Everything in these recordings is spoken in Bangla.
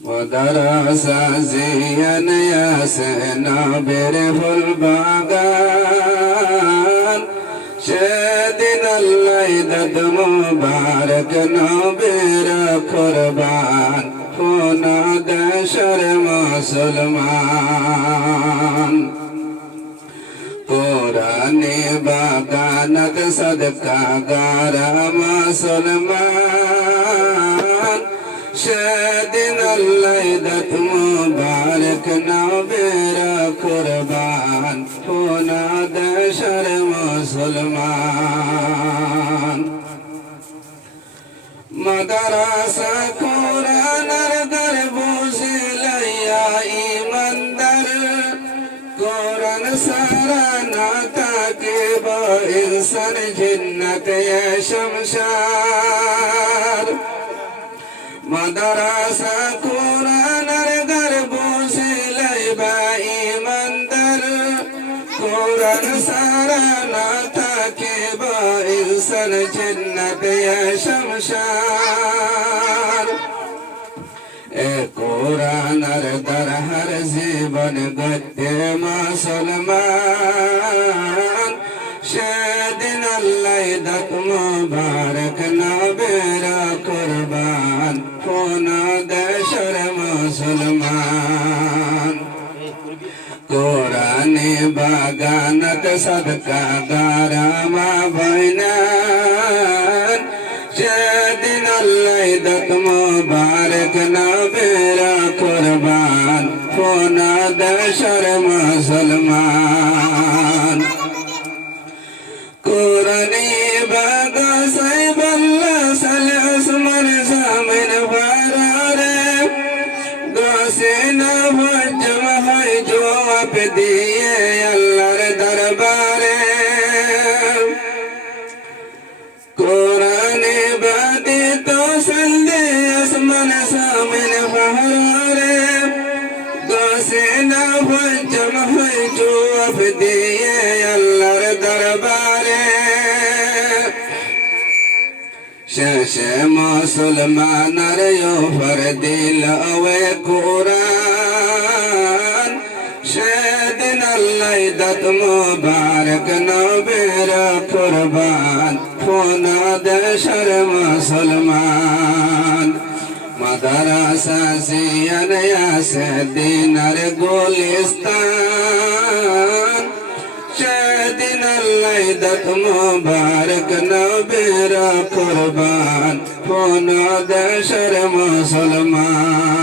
মাদ্রাসা জিয়ানে আছে নবীর ফুল বাগান সেদিন আল্লাহ দাদ মুবারক নবীর কুরবান কোন দেশের মুসলমান কোরআনে বাগানত সদকা গারা মুসলমান সেদিন আল্লাহ দাত মুবারক নবীর কুরবান কোন দেশের মুসলমান মাদ্রাসা কোরআনের দর বুঝিলাইয়া ইমানদার কোরআন সারা না থাকে বা ইনসান জিন্নাত শমশার মাদ্রাসা কোরআনের দর বুঝিলাইবা ইমানদার কোরআন সারা না থাকে বা ইনসান জিন্নাত শমশার এ কোরআনের দর হর জীবন গতে মুসলমান সেদিন আল্লাহ দাত মুবারক নবীর কুরবান কোন দেশের মুসলমান কোরআনে বাগানত সদকা গারা বাইনান সেদিন আল্লাহ দাত মুবারক নবীর কুরবান কোন দেশের মুসলমান কোরআনে বাগাসাই বল্লা সালে আসমান জামিন ফারারে গাছে না ভজম হয় জবাব দিয়ে আল্লাহর দরবারে কোরআনে বাদে তো সন্দে আসমান জামিন ফারারে গাছে না ভজম হয় জবাব দিয়ে আল্লাহর দরবারে শেষে মুসলমানের ওপর দিল ওই কোরআন সেদিন আল্লাহ দাত মুবারক নবীর কুরবান কোন দেশের মুসলমান মাদ্রাসা জিয়ানে আছে দিনার গুলিস্তান সেদিন আল্লাহ দাত মুবারক নবীর কুরবান কোন দেশের মুসলমান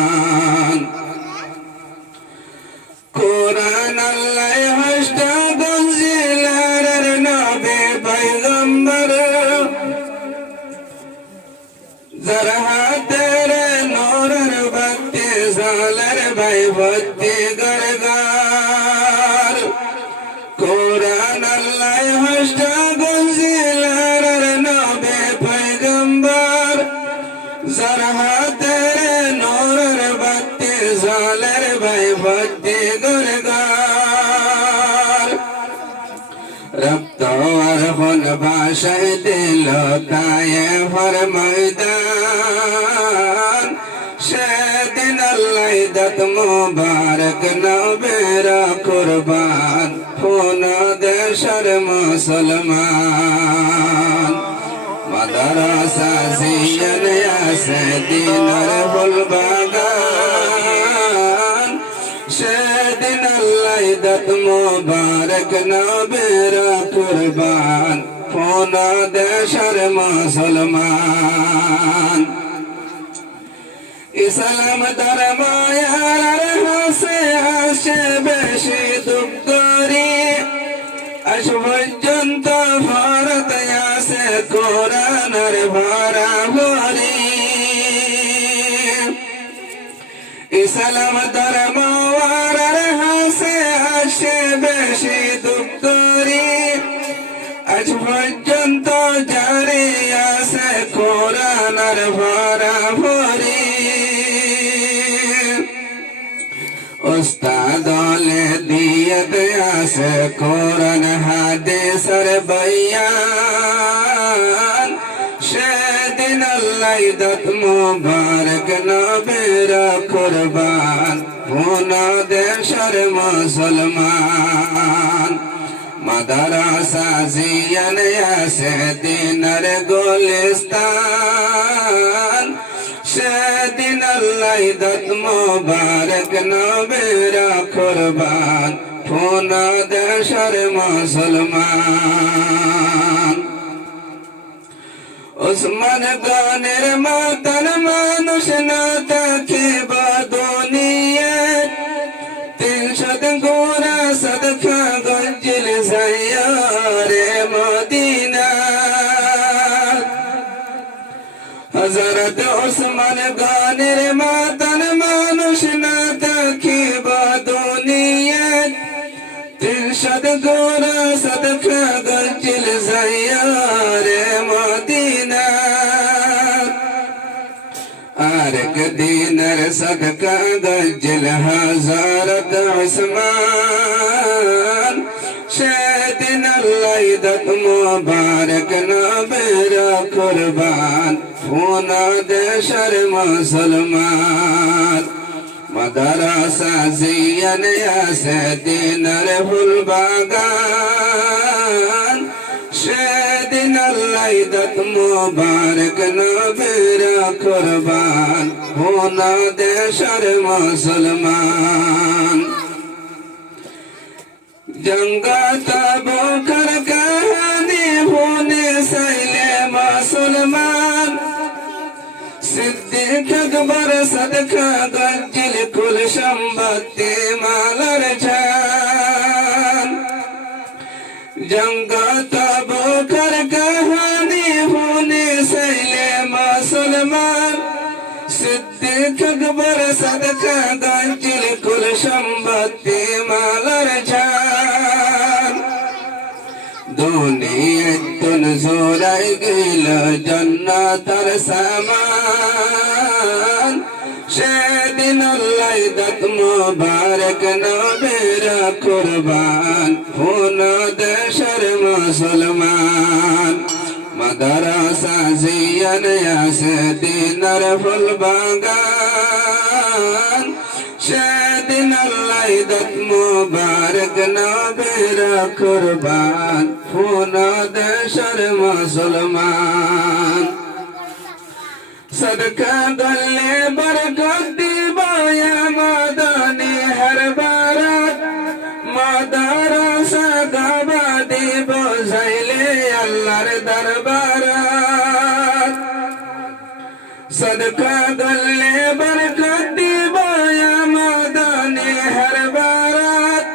কোরআন আল্লাহ হস্তা গঞ্জিলার নবী পয়গম্বর যার হাতের নূরের ভক্তি জালের ভাই ভক্তি গরগার কোরআন আল্লাহ হস্তা গঞ্জিলার নবী পয়গম্বর যার হাতের নূরের ভক্তি জালের ভাই ভক্তি গরগার রক্ত আর খুন ভাষায় দিল তায়ে ফরমাইদান সেদিন আল্লাহ দাত মুবারক নবীর কুরবান কোন দেশের মুসলমান মাদ্রাসা জিয়ানে আছে দিনার ফুল বাগান সেদিন আল্লাহ দাত মুবারক নবীর কুরবান কোন দেশের মুসলমান ইসলাম ধর্মায়ার হাসে হাসে বেশি দুঃখ করি আজ পর্যন্ত ভারত আছে কোরআনের ভরা ভরি ইসলাম ধর্মায়ার হাসে হাসে বেশি দুঃখ করি আজ পর্যন্ত জারি আছে কোরআনের ভরা ভরি উস্তাদলে দিয়ত আছে কোরআন হাদিসের বয়ান সেদিন আল্লাহ আল্লাহ দত মুবারক নবীরা কুরবান কোন দেশের মুসলমান মাদ্রাসা জিয়ান আছে দিনের গুলিস্তান সেদিন আল্লাহ দত মুবারক নবীরা কুরবান কোন দেশের মুসলমান ওসমান গনির মতন মানুষ না থাকিব দুনিয়ায় 300 গোরা সদকা গঞ্জিল যাইয়ারে মদিনা হযরত ওসমান গনির মতন মানুষ না থাকিব দুনিয়ায় 300 গোরা সদকা গঞ্জিল যাইয়ারে মদিনা আর এক দিনের সদকা গঞ্জিল হযরত ওসমান সেদিন আল্লাহ দত মুবারক নবীরা কুরবান কোন দেশের মুসলমান মাদ্রাসা জিয়ান আছে দিনের ফুল বাগান সেদিন আল্লাহ দত মুবারক নবীরা কুরবান কোন দেশের মুসলমান জঙ্গত বুকর কাহানি হোনে সাইলে মুসলমান সিদ্দিক আকবর সদকা গঞ্জিল কুল সম্পত্তি মালার জান জঙ্গত বুকর কাহানি হোনে সাইলে মুসলমান সিদ্দিক আকবর সদকা গঞ্জিল কুল সম্পত্তি মালার জান দুনিয়াতুন জোরাই গেল জান্নাতের সামান সেদিন আল্লাহ দত মুবারক নবীরা কুরবান কোন দেশের মুসলমান মাদ্রাসা জিয়ান আছে দিনের ফুল বাগান সেদিন আল্লাহ দত মুবারক নবীরা কুরবান কোন দেশের মুসলমান সদকা গলে বরকত দিব মদনী হর বারাত মাদ্রাসা গাবা দিব যাইলে আল্লাহর দরবারাত সদকা গলে বরকত দিব মদনী হর বারাত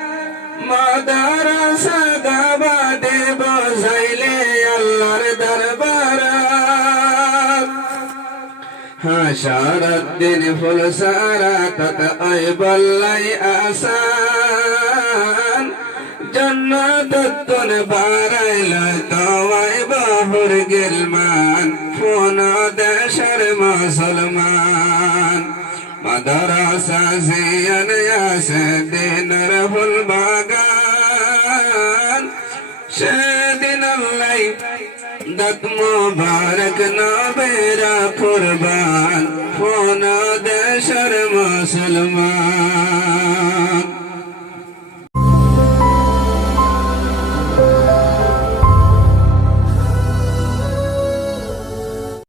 মাদ্রাসা গাবা দিব যাইলে আল্লাহর দরবারাত হাশারত দিন ফুল সারাত আই বল্লাই আসান জন্নত তুন বারাইল তওয়াই বাহুর গিলমান কোন দেশের মুসলমান মাদ্রাসা জিয়ান আছে দিনের ফুল বাগান সেদিন আল্লাহ দত মুবারক নবীরা কুরবান কোন দেশের মুসলমান